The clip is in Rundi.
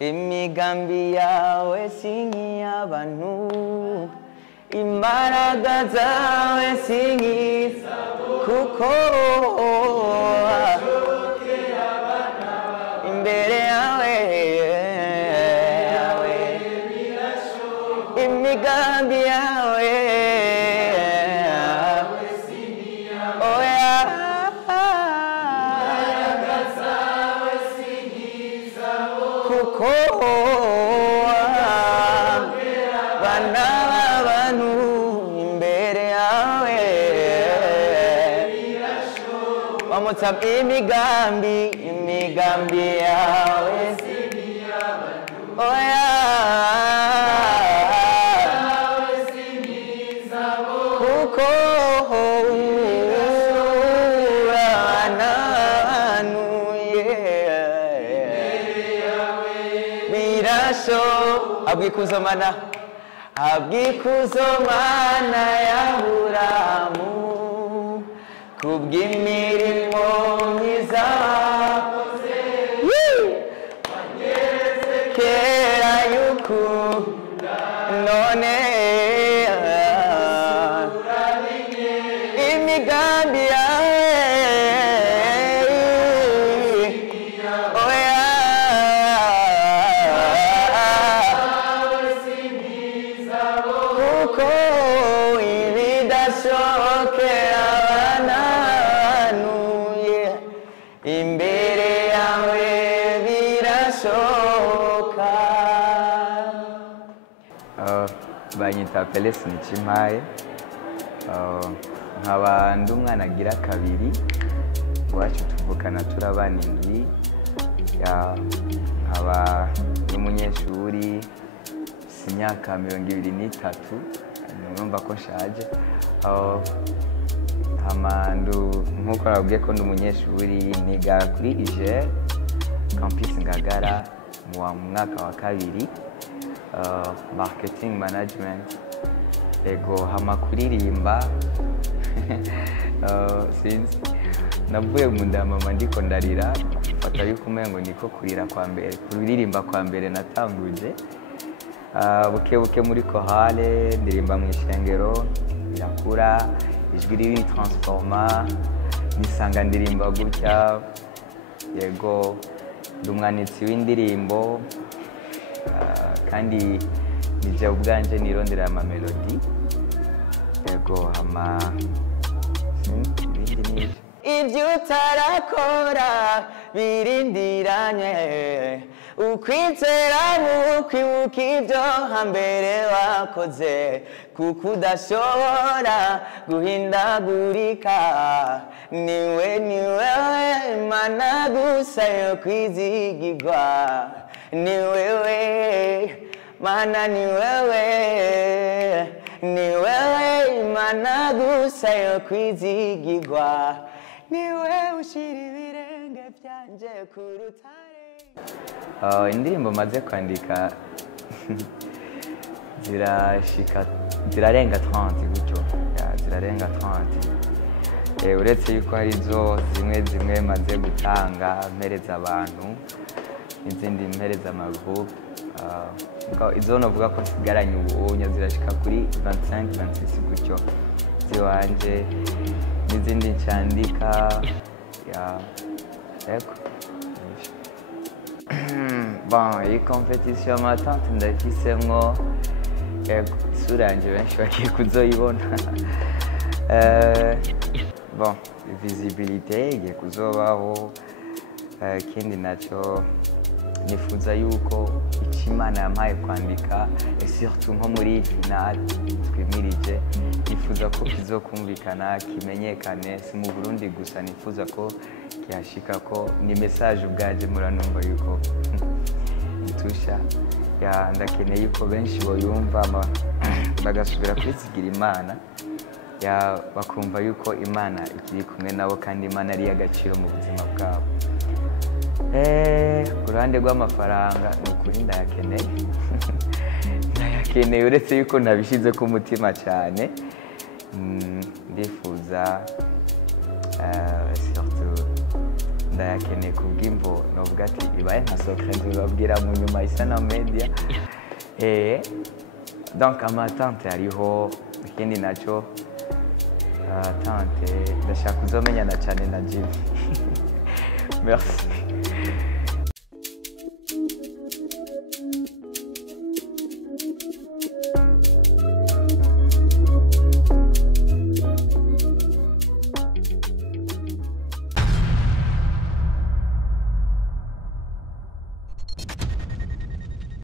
imigambi yawe sink'iy'abantu imbaraga zawe sinkiza kuko imbere yawe imigambi yawe kuko bana b'abantu imbere yawe wamutsa imigambi yawe oya kuko bana b'abantu birasho abwikuzo mana y'Aburahamu kubw'imirimo myiza kera yuko none imigambi yawe kuko ibidashokera abananuye imbere yawe birashoka. Banyita Pelesi Nichimpaye, nkaba ndi umwana agira kabiri, iwacu tuvukana turabana indwi, nkaba n'umunyeshuri imyaka 23 numva ko nshaje nkuko nabwiye ko ndi umunyeshuri niga kuri IGR campus Ngagara mu mwaka wa kabiri marketing management ego hama kuririmba sinzi navuye mu nda mama ndiko ndarira fata yuko umengo niko kurira kwa mbere kuririmba kwa mbere natanguje buke muri kohale ndirimba mu ishengero birakura ijwi riri transforma nisanga ndirimba gutya yego ndumwanitsi w'indirimbo kandi nije ubwanje nirondera ama melody yego hama ibyo utarakora birindiranye ukwizera n'ukwibuka ibyo hambere wakoze kuko udashobora guhindagurika niwe Mana gusa yo kwizigirwa ni wewe Mana ni wewe Mana gusa yo kwizigirwa niwe ushira ibirenge byanje ku rutare. Indirimbo maze kwandika zirarenga 30 gutyo zirarenga 30 uretse yuko hari zo zimwe maze gutanga mpereza abantu izindi mpereza amagroup izo novuga ko sigaranye ubunya zirashika kuri 25-26 gutyo ziwanje n'izindi ncandika eko bon iyi competition amatante ndayifisemwo isura yanje benshi bagiye kuzoyibona bon visibilité igiye kuzobaho ikindi nacyo nifuza yuko Imana yampaye kwandika surtout nko muri finale twimirije nifuza ko kizokumvikana kimenyekane si mu Burundi gusa nifuza ko yashika ko ni message ubwaje muranumva yuko itusha ndakeneye yuko benshi boyumva bagasubira kwisigira Imana bakumva yuko Imana ikiri kumwe nabo kandi Imana ari y'agaciro mu buzima bwabo. Kurande rw'amafaranga nukuri ndayakeneye uretse yuko nabishize ku mutima cyane ndifuza surtout ndayakeneye kubw'imvo novuga ati ibaye nka secret nzobabwira mu nyuma Isana Media. Donc amatante hariho ikindi naco tante ndashaka kuzomenyana cyane na Jimmy. Merci.